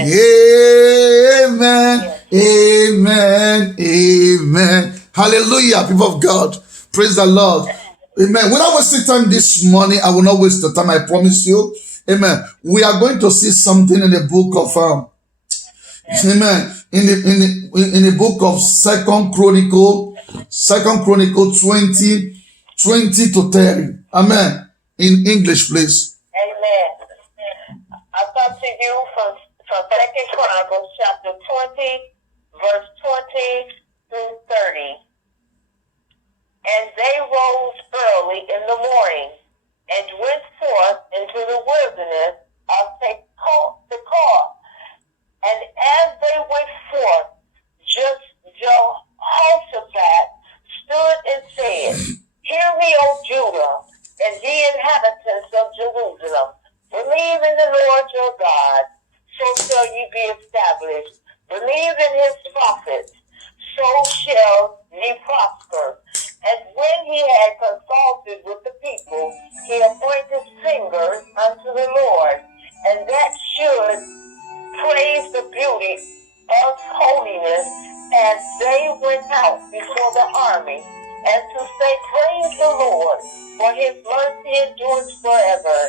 Amen. Amen. Amen. Hallelujah, people of God. Praise the Lord. Amen. Without wasting time this morning, I will not waste the time, I promise you. Amen. We are going to see something in the book of Amen. In the book of Second Chronicle 20 to 30. Amen. In English, please. Amen. I come to you from Second Chronicles chapter 20, verse 20 through 30. And they rose early in the morning and went forth into the wilderness of Tekoa. And as they went forth, just Jehoshaphat stood and said, Hear me, O Judah, and ye inhabitants of Jerusalem. Believe in the Lord your God, so shall ye be established. Believe in his prophets, so shall ye prosper. And when he had consulted with the people, he appointed singers unto the Lord, and that should praise the beauty of holiness as they went out before the army, and to say, Praise the Lord, for his mercy endures forever.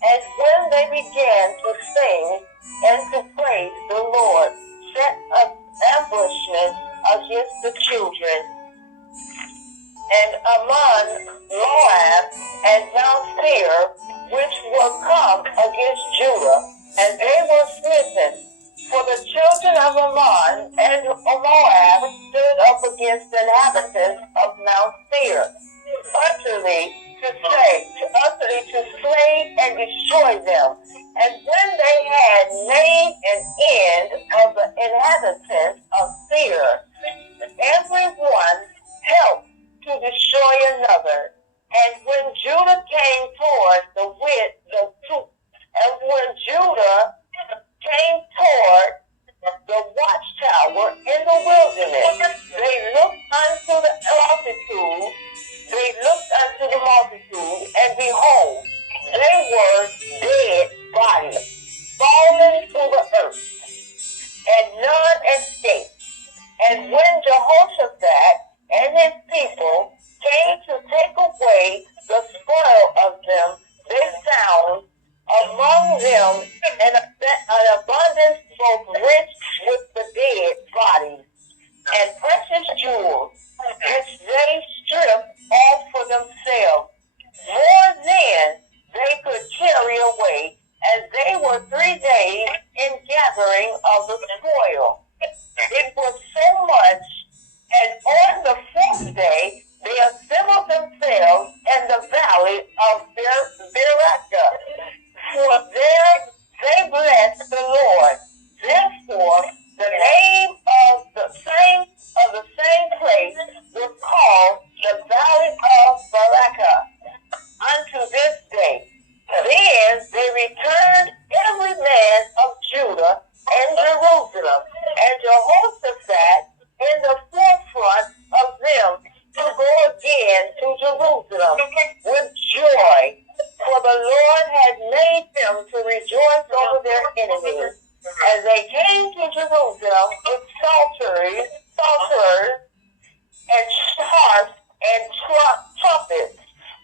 And when they began to sing and to praise the Lord, set up ambushment against the children. And Ammon, Moab, and Mount Seir, which were come against Judah, and they were smitten. For the children of Ammon and Moab stood up against the inhabitants of Mount Seir, utterly to slay and destroy them. And when they had made an end of the inhabitants of Seir, every one helped to destroy another. And when Judah came toward the watchtower in the wilderness, they looked unto the multitude, and behold, they were dead bodies, fallen to the earth, and none escaped. And when Jehoshaphat and his people came to take away the spoil of them, they found among them an abundance both rich with the dead bodies and precious jewels, which they stripped off for themselves, more than they could carry away, as they were 3 days in gathering of the spoil. It was so much, and on the 4th day they assembled themselves in the valley of Beraka, for there they blessed the Lord. Therefore the name of the same place was called the valley of Beraka unto this day. Then they returned every man of Judah and Jerusalem, and Jehoshaphat in the forefront of them, to go again to Jerusalem with joy, for the Lord had made them to rejoice over their enemies. As they came to Jerusalem with psalteries and harps and trumpets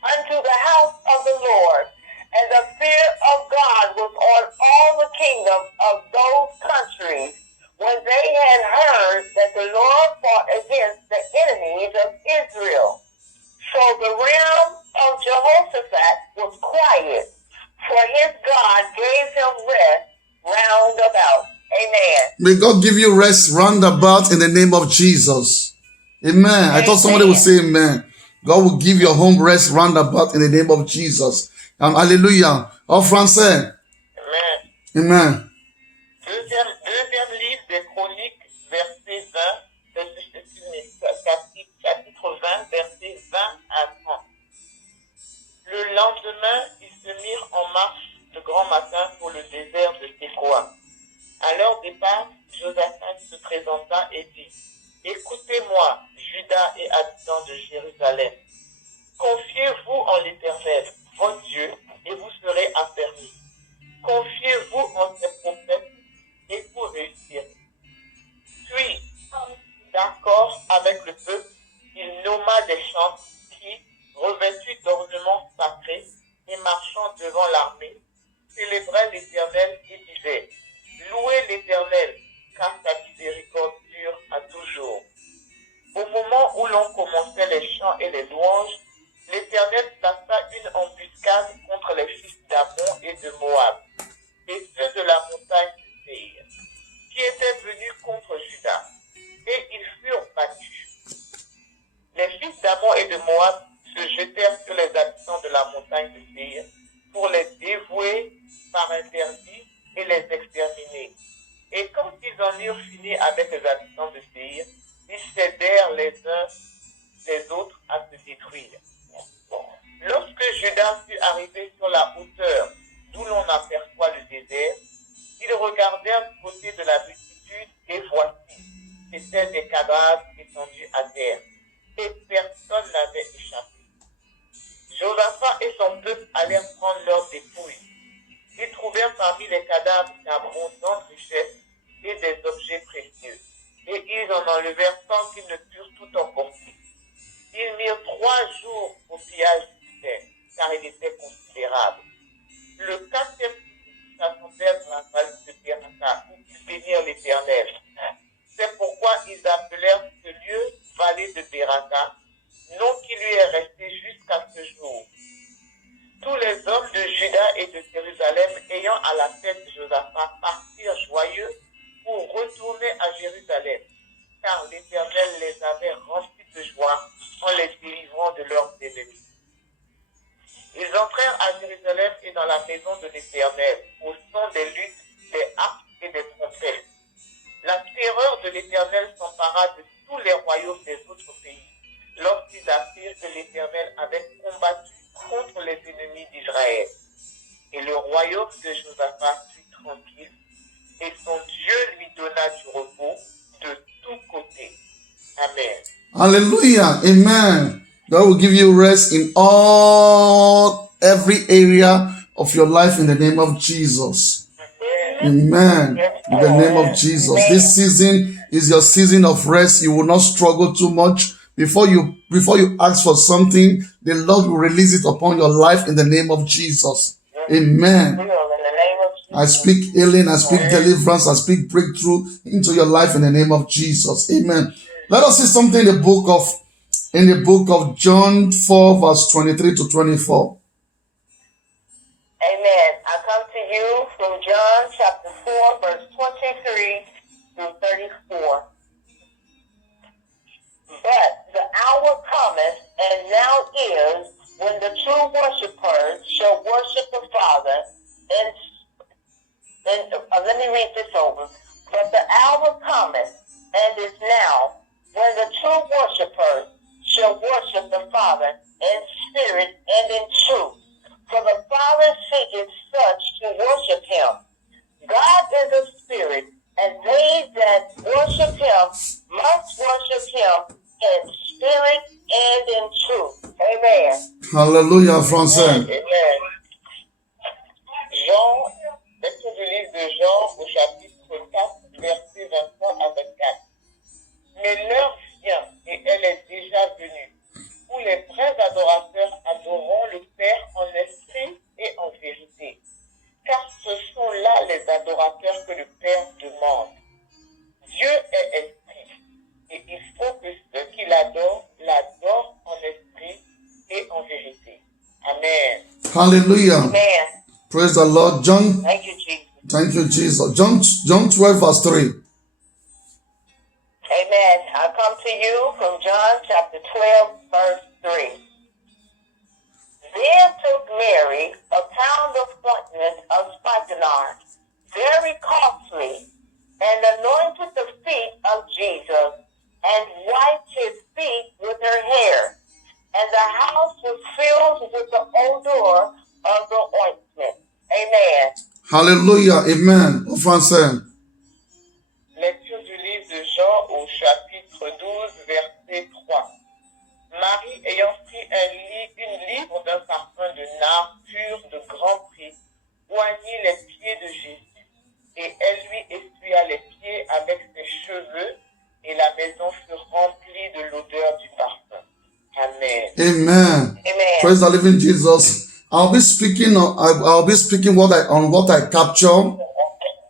unto the house of the Lord, and the fear of God was on all the kingdom of those countries, when they had heard that the Lord fought against the enemies of Israel. So the realm of Jehoshaphat was quiet, for his God gave him rest round about. Amen. May God give you rest round about in the name of Jesus. Amen. I thought somebody would say amen. God will give your home rest round about in the name of Jesus. Hallelujah. En français. Amen. Amen. Deuxième livre des Chroniques, verset 20, chapitre 20, verset 20 à 30. Le lendemain, ils se mirent en marche de grand matin pour le désert de Tekoa. À leur départ, Josaphat se présenta et dit, Écoutez-moi, Juda et habitants de Jérusalem. Confiez-vous en l'Éternel, votre Dieu, et vous serez affermis. Confiez-vous en ses prophètes, et vous et les louanges, l'Éternel plaça une embuscade contre les fils d'Ammon et de Moab, et ceux de la montagne de Séir, qui étaient venus contre Juda, et ils furent battus. Les fils d'Ammon et de Moab se jetèrent sur les habitants de la montagne de Séir pour les dévouer par interdit et les exterminer. Et quand ils en eurent fini avec les habitants de Séir, ils s'aidèrent les uns les autres à se détruire. Lorsque Juda fut arrivé sur la hauteur d'où l'on aperçoit le désert, ils regardèrent du côté de la multitude et voici, c'étaient des cadavres étendus à terre, et personne n'avait échappé. Josaphat et son peuple allèrent prendre leurs dépouilles. Ils trouvèrent parmi les cadavres d'abondantes richesses et des objets précieux, et ils en enlevèrent sans qu'ils ne purent tout emporter. Ils mirent 3 jours au pillage du terre, car il était considérable. Le 4e s'assembèrent dans la vallée de Beraka, où ils bénirent l'Éternel. C'est pourquoi ils appelèrent ce lieu vallée de Beraka, nom qui lui est resté jusqu'à ce jour. Tous les hommes de Juda et de Jérusalem, ayant à la tête de Josaphat, partirent joyeux pour retourner à Jérusalem, car l'Éternel les avait remplis de joie en les délivrant de leurs ennemis. Ils entrèrent à Jérusalem et dans la maison de l'Éternel, au son des luttes, des harpes et des trompettes. La terreur de l'Éternel s'empara de tous les royaumes des autres pays, lorsqu'ils apprirent que l'Éternel avait combattu contre les ennemis d'Israël. Et le royaume de Josaphat fut tranquille, et son Dieu lui donna du repos de tous côtés. Amen. Hallelujah. Amen. God will give you rest in every area of your life in the name of Jesus. Amen. In the name of Jesus. This season is your season of rest. You will not struggle too much. Before you ask for something, the Lord will release it upon your life in the name of Jesus. Amen. I speak healing, I speak deliverance, I speak breakthrough into your life in the name of Jesus. Amen. Let us see something in the book of John 4, verse 23 to 24. Amen. I come to you from John chapter 4, verse 23 through 34. But the hour cometh, and now is, when the true worshipers shall worship the Father. And let me read this over. But the hour cometh, and is now, when the true worshipers shall worship the Father in spirit and in truth. For the Father seeketh such to worship him. God is a spirit, and they that worship him must worship him in spirit and in truth. Amen. Hallelujah, Français. Amen. Jean, lecture du livre de Jean au chapitre 4, versets 23 à 24. Mais l'heure vient, et elle est déjà venue, où les vrais adorateurs adoreront le Père en esprit et en vérité. Car ce sont là les adorateurs que le Père demande. Dieu est esprit, et il faut que ceux qui l'adorent en esprit et en vérité. Amen. Hallelujah. Amen. Praise the Lord. John. Thank you, Jesus. Thank you, Jesus. John 12, verse 3. Amen. I come to you from John chapter 12, verse 3. Then took Mary a pound of ointment of spikenard, very costly, and anointed the feet of Jesus, and wiped his feet with her hair. And the house was filled with the odor of the ointment. Amen. Hallelujah. Amen. Au français. Lecture du livre de Jean au chapitre 12, verset 3. Marie, ayant pris une livre d'un parfum de nard pur de grand prix, oignit les pieds de Jésus, et elle lui essuya les pieds avec ses cheveux, et la maison fut remplie de l'odeur du parfum. Amen. Amen. Amen. Praise the living Jesus. I'll be speaking on what I capture.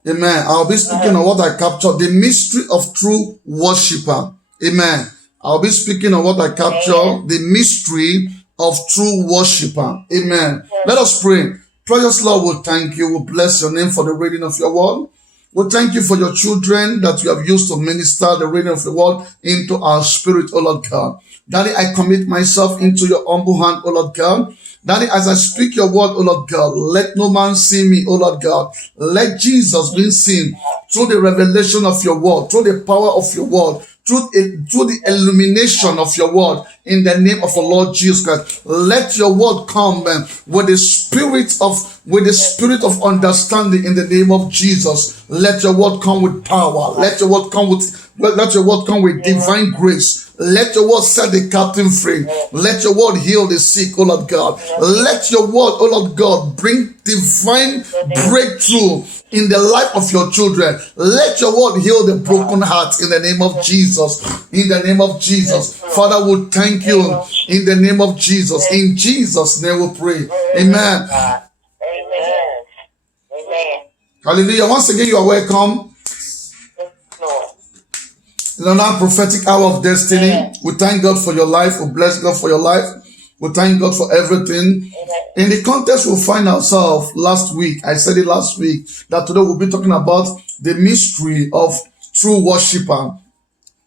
Amen. I'll be speaking on what I capture, the mystery of true worshiper. Amen. I'll be speaking on what I capture, the mystery of true worshiper. Amen. Let us pray. Precious Lord, we thank you. We bless your name for the reading of your word. We thank you for your children that you have used to minister the reading of the word into our spirit, O Lord God. Daddy, I commit myself into your humble hand, O Lord God. Daddy, as I speak your word, O Lord God, let no man see me, O Lord God. Let Jesus be seen through the revelation of your word, through the power of your word, through the illumination of your word, in the name of the Lord Jesus Christ. Let your word come with the spirit of understanding in the name of Jesus. Let your word come with power. Let your word come with divine grace. Let your word set the captain free. Let your word heal the sick, O Lord God. Let your word, O Lord God, bring divine breakthrough in the life of your children. Let your word heal the broken heart in the name of Jesus. In the name of Jesus. Father, we thank you in the name of Jesus. In Jesus' name we pray. Amen. Amen. Amen. Hallelujah. Once again, you are welcome. In another prophetic hour of destiny, we thank God for your life. We bless God for your life. We thank God for everything. In the context we find ourselves last week, I said it last week, that today we'll be talking about the mystery of true worshiper.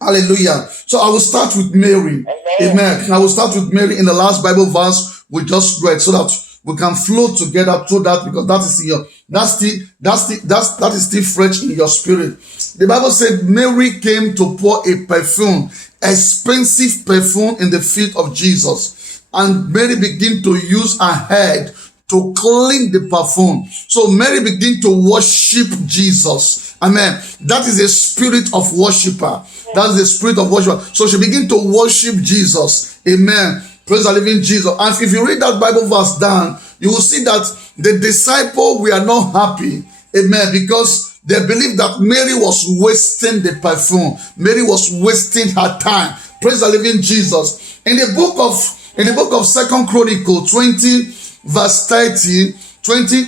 Hallelujah. So I will start with Mary. Amen. I will start with Mary in the last Bible verse we just read, so that we can flow together through that, because that is still fresh in your spirit. The Bible said Mary came to pour a perfume, expensive perfume, in the feet of Jesus. And Mary began to use her head to clean the perfume. So Mary began to worship Jesus. Amen. That is a spirit of worshiper. That's the spirit of worshiper. So she began to worship Jesus. Amen. Praise the living Jesus. And if you read that Bible verse down, you will see that the disciples were not happy. Amen. Because they believed that Mary was wasting the perfume. Mary was wasting her time. Praise the living Jesus. In the book of 2 Chronicles 20 verse 30, 20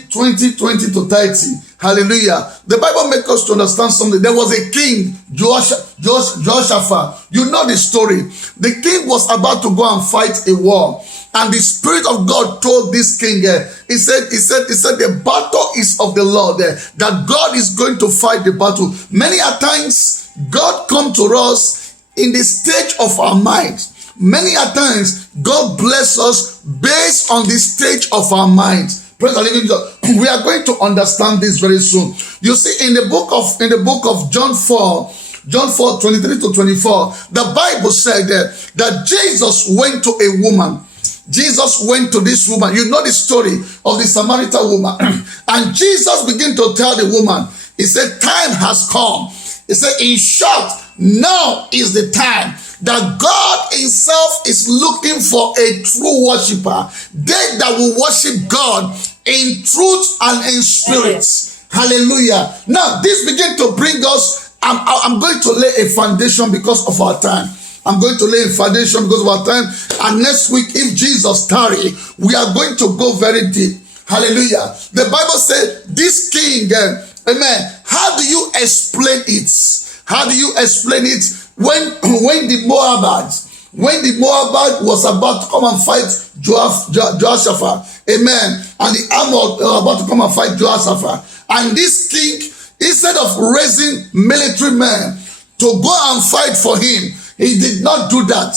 to 30. Hallelujah. The Bible makes us to understand something. There was a king, Jehoshaphat. You know the story. The king was about to go and fight a war. And the Spirit of God told this king, he said, the battle is of the Lord, that God is going to fight the battle. Many a times, God comes to us in the stage of our minds. Many a times, God bless us based on the stage of our minds. Praise the living God. We are going to understand this very soon. You see, in the book of John 4, 23 to 24, the Bible said that Jesus went to a woman. Jesus went to this woman. You know the story of the Samaritan woman. And Jesus began to tell the woman, he said, time has come. He said, in short, now is the time that God himself is looking for a true worshiper. They that will worship God in truth and in spirit. Hallelujah. Now, this begins to bring us, I'm going to lay a foundation because of our time. I'm going to lay a foundation because of our time. And next week, if Jesus tarry, we are going to go very deep. Hallelujah. The Bible said, this king, amen, how do you explain it? How do you explain it? When the Moabite was about to come and fight Jehoshaphat, amen, and the Ammon were about to come and fight Jehoshaphat, and this king, instead of raising military men to go and fight for him, he did not do that.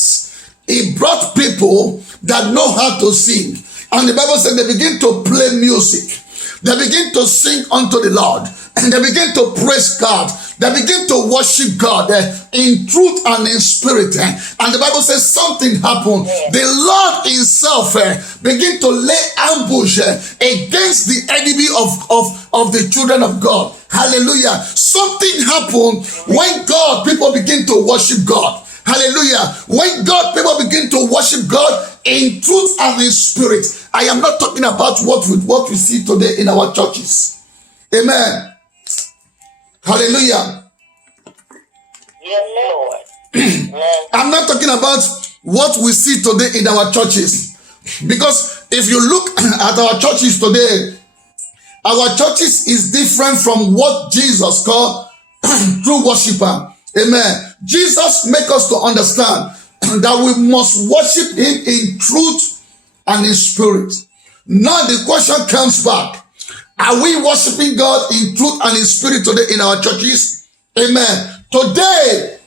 He brought people that know how to sing, and the Bible said they begin to play music. They begin to sing unto the Lord, and they begin to praise God. They begin to worship God in truth and in spirit. And the Bible says something happened. The Lord himself began to lay ambush against the enemy of the children of God. Hallelujah. Something happened when people begin to worship God. Hallelujah. When people begin to worship God in truth and in spirit. I am not talking about what we see today in our churches. Amen. Hallelujah. Yes, Lord. I'm not talking about what we see today in our churches. Because if you look at our churches today, our churches is different from what Jesus called true worshiper. Amen. Jesus make us to understand that we must worship him in truth and in spirit. Now the question comes back. Are we worshiping God in truth and in spirit today in our churches? Amen. Today,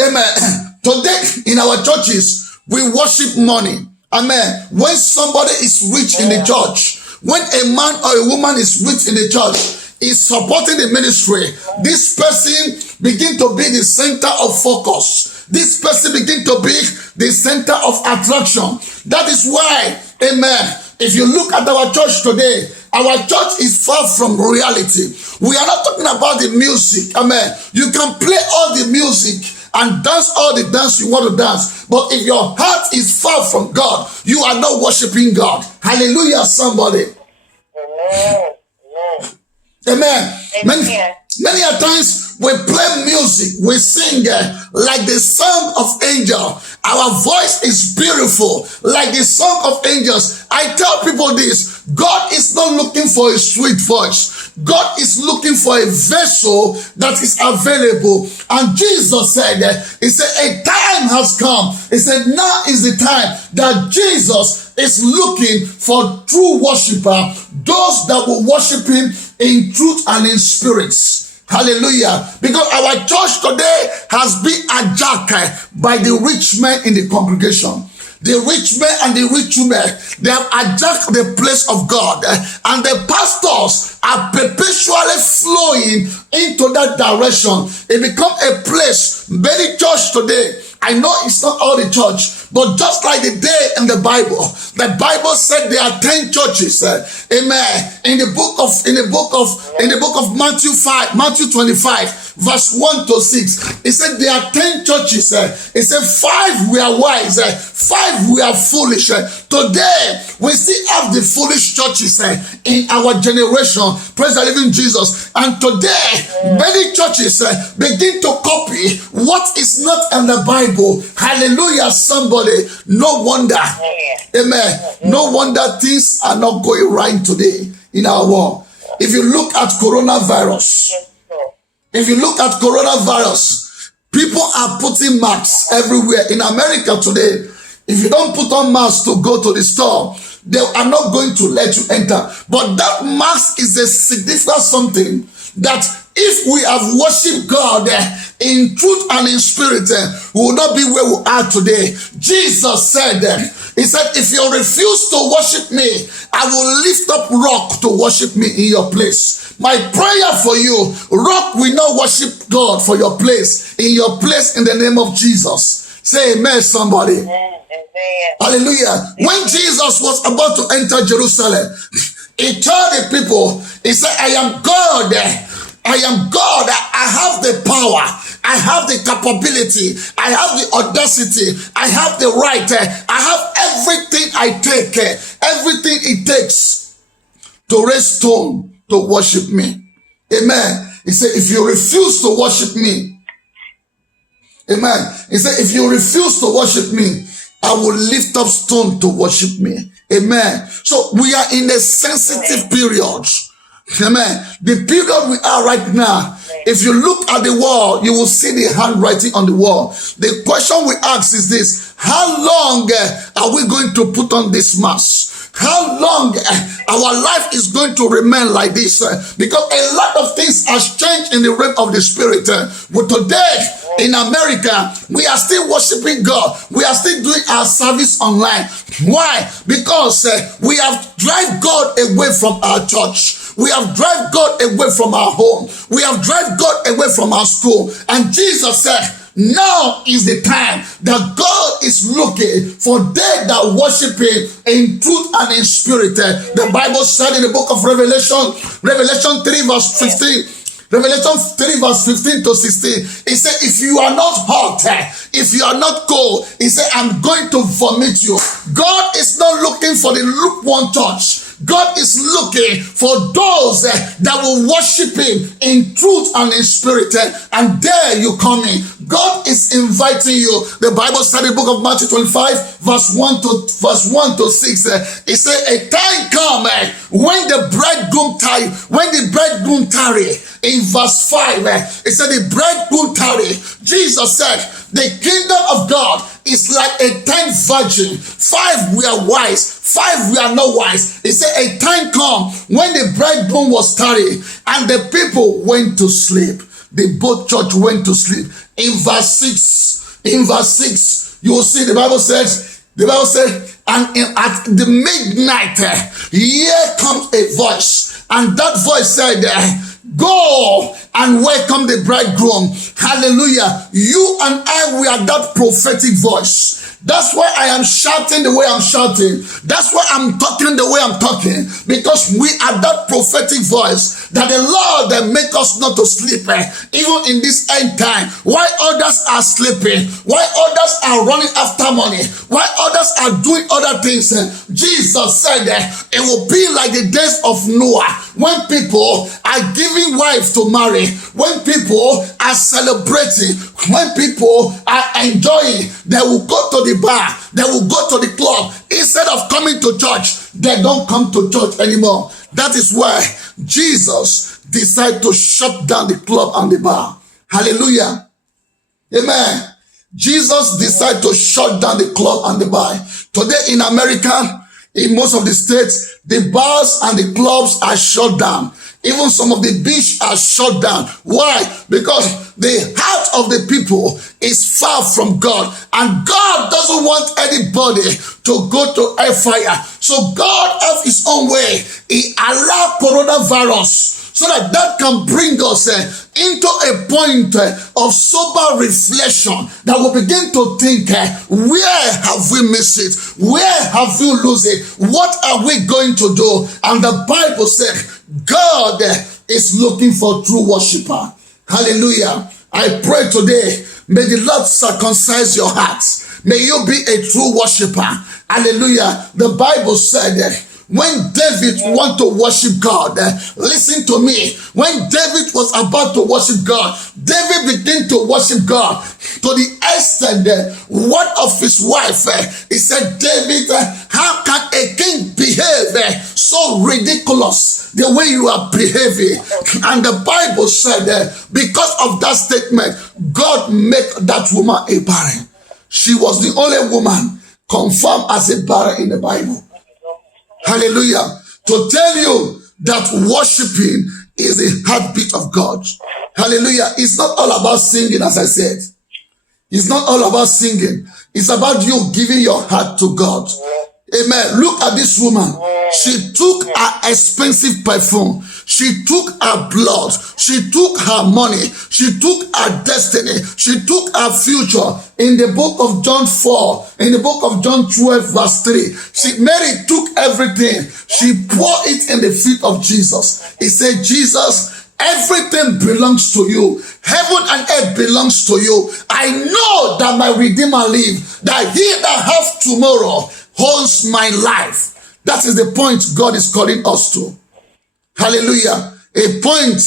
amen. Today in our churches, we worship money. Amen. When somebody is rich in the church, when a man or a woman is rich in the church, is supporting the ministry, this person begin to be the center of focus. This person begin to be the center of attraction. That is why, amen, if you look at our church today, our church is far from reality. We are not talking about the music. Amen. You can play all the music and dance all the dance you want to dance. But if your heart is far from God, you are not worshiping God. Hallelujah, somebody. Amen. Amen. Amen. Many a times we play music, we sing like the song of angel. Our voice is beautiful, like the song of angels. I tell people this: God is not looking for a sweet voice. God is looking for a vessel that is available. And Jesus said, he said, a time has come. He said, now is the time that Jesus is looking for true worshiper, those that will worship him in truth and in spirits. Hallelujah. Because our church today has been hijacked by the rich men in the congregation. The rich men and the rich women, they have hijacked the place of God, and the pastors are perpetually flowing into that direction. It becomes a place. Many church today, I know it's not all the church, but just like the day in the Bible said there are 10 churches. Amen. In the book of Matthew 25, verse 1 to 6, it said there are 10 churches. It said 5 were wise, 5 were foolish. Today we still have the foolish churches in our generation. Praise the living Jesus. And today many churches begin to copy what is not in the Bible. Hallelujah, somebody. No wonder. Amen. No wonder things are not going right today in our world. If you look at coronavirus, people are putting masks everywhere. In America today, if you don't put on mask to go to the store, they are not going to let you enter. But that mask is a significant something that if we have worshipped God in truth and in spirit, we will not be where we are today. Jesus said, he said, if you refuse to worship me, I will lift up rock to worship me in your place. My prayer for you, rock will not worship God for your place, in your place in the name of Jesus. Say amen, somebody. Amen. Hallelujah. When Jesus was about to enter Jerusalem, he told the people, he said, I am God. I am God. I have the power. I have the capability. I have the audacity. I have the right. I have everything I take. Everything it takes to raise stone to worship me. Amen. He said, if you refuse to worship me, amen. He said, if you refuse to worship me, I will lift up stone to worship me. Amen. So we are in a sensitive period. Amen. The period we are right now, if you look at the wall, you will see the handwriting on the wall. The question we ask is this: how long are we going to put on this mask? How long our life is going to remain like this? Because a lot of things has changed in the realm of the spirit. But today in America, we are still worshiping God. We are still doing our service online. Why? Because we have driven God away from our church. We have driven God away from our home. We have driven God away from our school. And Jesus said, now is the time that God is looking for they that worship him in truth and in spirit. The Bible said in the book of Revelation 3 verse 15, Revelation 3 verse 15 to 16, it said, if you are not hot, if you are not cold, he said, I'm going to vomit you. God is not looking for the lukewarm church. God is looking for those that will worship him in truth and in spirit. And there you come in. God is inviting you. The Bible said in the book of Matthew 25, verse 1 to 6. It said, a time come when the bridegroom tarry. In verse 5, it said the bridegroom tarry. Jesus said, the kingdom of God is like a 10 virgin. 5 were wise, 5 were not wise. He said a time come when the bridegroom was tardy and the people went to sleep. The both church went to sleep. In verse 6, you will see the Bible said, and at the midnight, here comes a voice, and that voice said, go and welcome the bridegroom. Hallelujah. You and I, we are that prophetic voice. That's why I am shouting the way I'm shouting. That's why I'm talking the way I'm talking. Because we are that prophetic voice that the Lord that make us not to sleep. Even in this end time. Why others are sleeping. Why others are running after money. Why others are doing other things. Jesus said it will be like the days of Noah. When people are giving wives to marry. When people are celebrating. When people are enjoying. They will go to the bar, they will go to the club. Instead of coming to church, they don't come to church anymore. That is why Jesus decided to shut down the club and the bar. Hallelujah. Amen. Jesus decided to shut down the club and the bar. Today in America, in most of the states, the bars and the clubs are shut down. Even some of the beach are shut down. Why? Because the heart of the people is far from God. And God doesn't want anybody to go to hellfire. So God, of his own way, he allowed coronavirus so that can bring us into a point of sober reflection that we begin to think, where have we missed it? Where have we lost it? What are we going to do? And the Bible said, God is looking for true worshiper. Hallelujah. I pray today, may the Lord circumcise your hearts. May you be a true worshiper. Hallelujah. The Bible said when David wanted to worship God, listen to me. When David was about to worship God, David began to worship God to the extent one of his wife, he said, David, how can a king behave so ridiculous the way you are behaving? And the Bible said because of that statement, God made that woman a barren. She was the only woman confirmed as a barren in the Bible. Hallelujah. To tell you that worshiping is the heartbeat of God. Hallelujah. It's not all about singing, as I said. It's not all about singing. It's about you giving your heart to God. Amen. Look at this woman. She took her expensive perfume. She took her blood. She took her money. She took her destiny. She took her future. In the book of John 4, in the book of John 12, verse 3, Mary took everything. She poured it in the feet of Jesus. He said, Jesus, everything belongs to you. Heaven and earth belongs to you. I know that my Redeemer lives, that he that have tomorrow holds my life. That is the point God is calling us to. Hallelujah. A point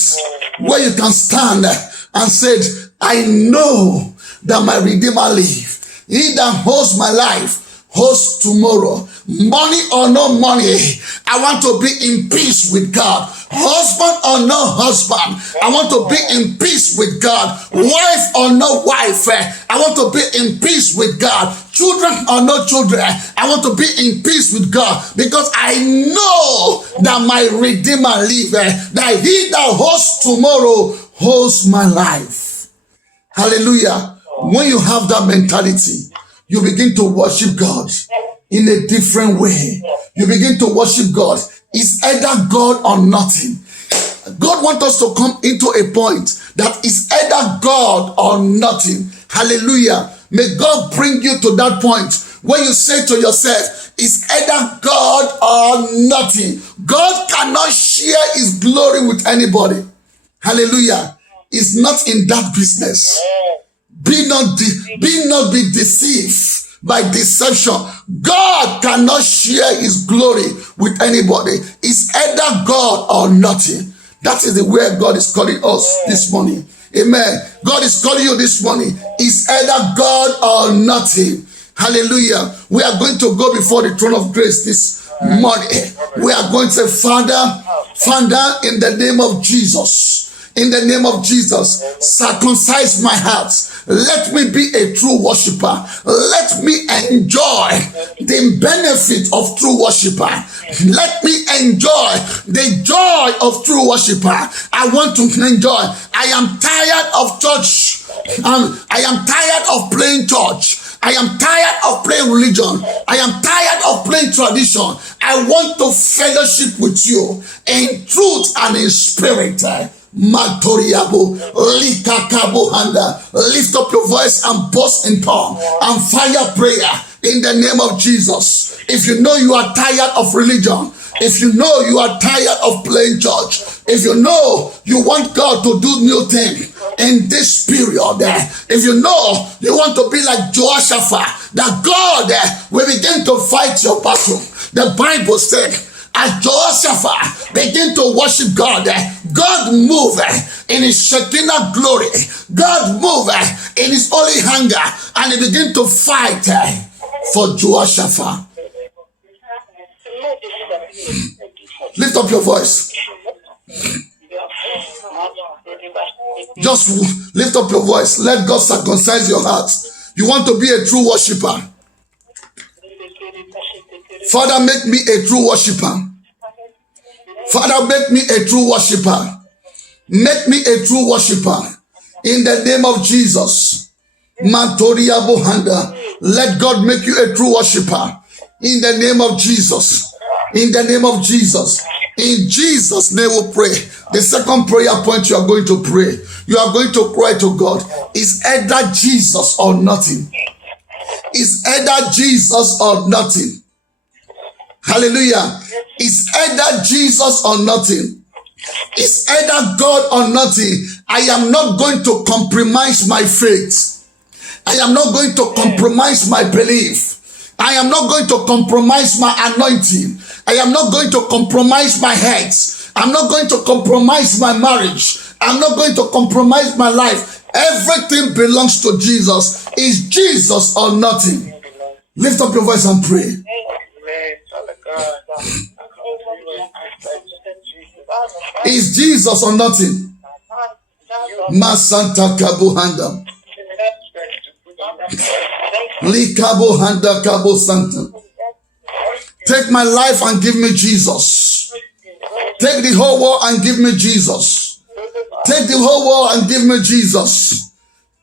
where you can stand and say, I know that my Redeemer lives. He that holds my life holds tomorrow. Money or no money, I want to be in peace with God. Husband or no husband, I want to be in peace with God. Wife or no wife, I want to be in peace with God. Children or no children, I want to be in peace with God, because I know that my Redeemer liveth, that he that holds tomorrow holds my life. Hallelujah. When you have that mentality, you begin to worship God in a different way. You begin to worship God. It's either God or nothing. God wants us to come into a point that is either God or nothing. Hallelujah. May God bring you to that point where you say to yourself, it's either God or nothing. God cannot share his glory with anybody. Hallelujah. It's not in that business. Be not be deceived by deception. God cannot share his glory with anybody. It's either God or nothing. That is the way God is calling us this morning. Amen. God is calling you this morning. It's either God or nothing. Hallelujah. We are going to go before the throne of grace this morning. We are going to say, Father, in the name of Jesus, In the name of Jesus, circumcise my heart. Let me be a true worshiper. Let me enjoy the benefit of true worshiper. Let me enjoy the joy of true worshiper. I want to enjoy. I am tired of church. I am tired of playing church. I am tired of playing religion. I am tired of playing tradition. I want to fellowship with you in truth and in spirit. Matoriabo, Likakabo Handa. Lift up your voice and burst in tongue and fire prayer in the name of Jesus. If you know you are tired of religion, if you know you are tired of playing church, if you know you want God to do new thing in this period, if you know you want to be like Jehoshaphat, that God will begin to fight your battle. The Bible said, as Jehoshaphat begin to worship God, God move in his Shekinah glory. God move in his holy hunger, and he begin to fight for Jehoshaphat. Lift up your voice. Just lift up your voice. Let God circumcise your heart. You want to be a true worshiper. Father, make me a true worshiper. Father, make me a true worshiper. Make me a true worshiper. In the name of Jesus. Mantoria Bohanda. Let God make you a true worshiper. In the name of Jesus. In the name of Jesus. In Jesus' name we pray. The second prayer point you are going to pray. You are going to cry to God. Is either Jesus or nothing. Is either Jesus or nothing. Hallelujah. It's either Jesus or nothing. It's either God or nothing. I am not going to compromise my faith. I am not going to compromise my belief. I am not going to compromise my anointing. I am not going to compromise my health. I'm not going to compromise my marriage. I'm not going to compromise my life. Everything belongs to Jesus. Is Jesus or nothing? Lift up your voice and pray. Is Jesus or nothing? Masanta Kabuhanda. Likabuhanda Kabo Santa. Take my life and give me Jesus. Take the whole world and give me Jesus. Take the whole world and give me Jesus.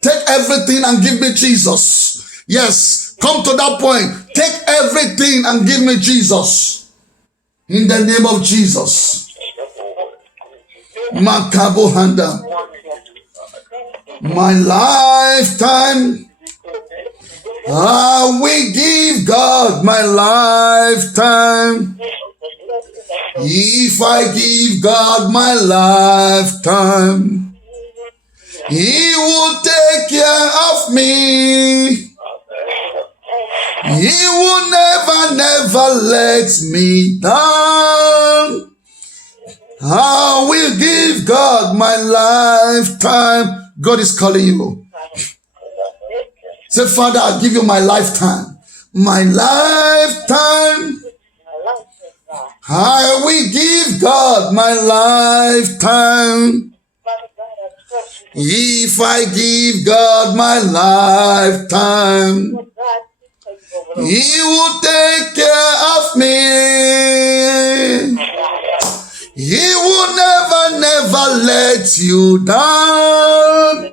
Take everything and give me Jesus. Yes, come to that point. Take everything and give me Jesus. In the name of Jesus. Makabohanda. My lifetime, I will give God my lifetime. If I give God my lifetime, He will take care of me. He will never let me down. I will give God my lifetime. God is calling you. Say, Father, I give you my lifetime. My lifetime. I will give God my lifetime. If I give God my lifetime, He will take care of me. He will never let you down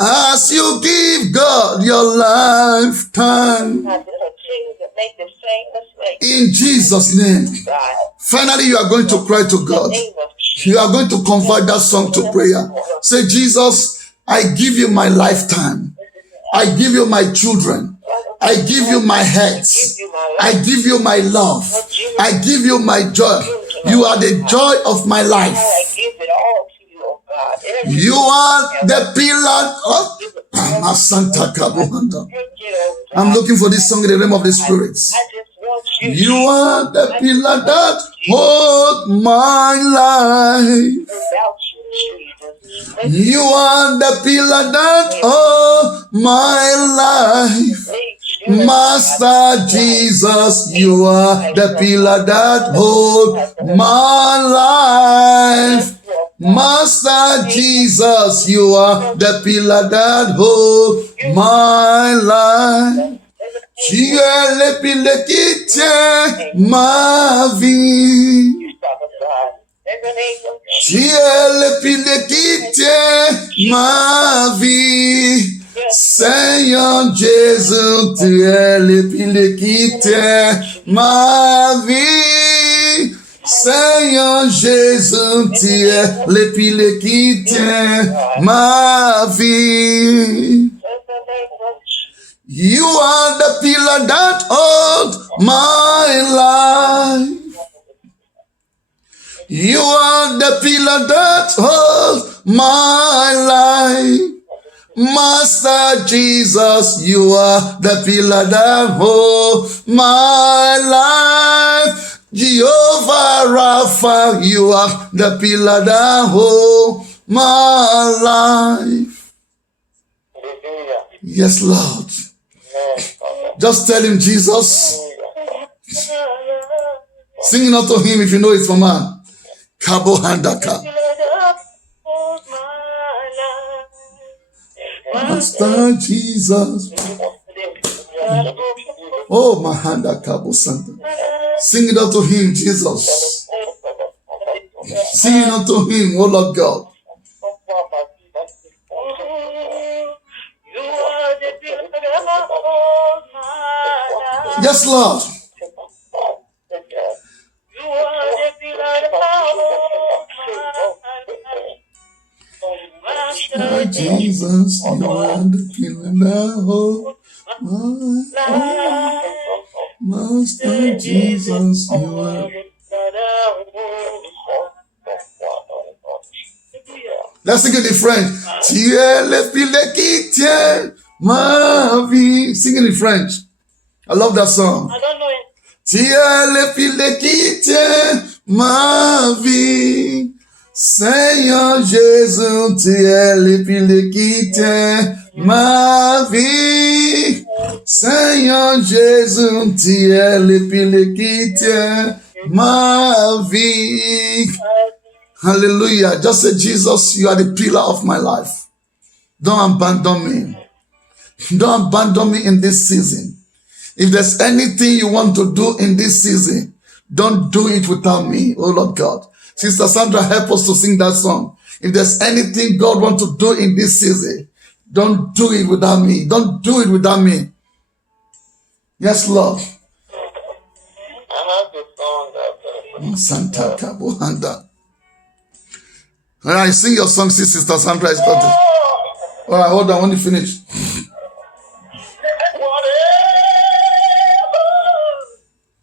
as you give God your lifetime. In Jesus' name. Finally, you are going to cry to God. You are going to convert that song to prayer. Say, Jesus, I give you my lifetime. I give you my children. I give you my health. I give you my love. I give you my joy. You are the joy of my life. You are the pillar of Santa Kabuhanda. I'm looking for this song in the realm of the spirits. You are the pillar that holds my life. You are the pillar that holds my life. Master Jesus, you are the pillar that holds my life. Master Jesus, you are the pillar that holds my life. Tu es le pilier qui tient ma vie. Tu es le pilier qui tient ma vie. Seigneur Jésus, tu es le pilier qui tient ma vie. Seigneur Jésus, tu es le pilier qui tient ma vie. You are the pillar that holds my life. You are the pillar that holds my life. Master Jesus, you are the pillar that holds my life. Jehovah Rapha, you are the pillar that holds my life. Yes, Lord. Just tell him, Jesus. Sing it out to him if you know it's for man. Kabo Handaka. Master Jesus. Oh, Mahanda Kabo Santa. Sing it out to him, Jesus. Sing it out to him, oh Lord God. Yes, Lord. Master Jesus, you are the pillar that holds my life. Master Jesus, you are. Let's sing it in French. Tu es le pilier qui tient ma vie. Sing it in French. I love that song. I don't know it. Tu es le pilier qui tient ma vie. Seigneur Jésus, tu es le pilier qui tient ma vie. Seigneur Jésus, tu es le pilier qui tient ma vie. Hallelujah. Just say, Jesus, you are the pillar of my life. Don't abandon me. Don't abandon me in this season. If there's anything you want to do in this season, don't do it without me, oh Lord God. Sister Sandra, help us to sing that song. If there's anything God wants to do in this season, don't do it without me. Don't do it without me. Yes, Lord. I have the song that Santa Kabuhanda. All right, sing your song, Sister Sandra. It's got it. All right, hold on. When you finish.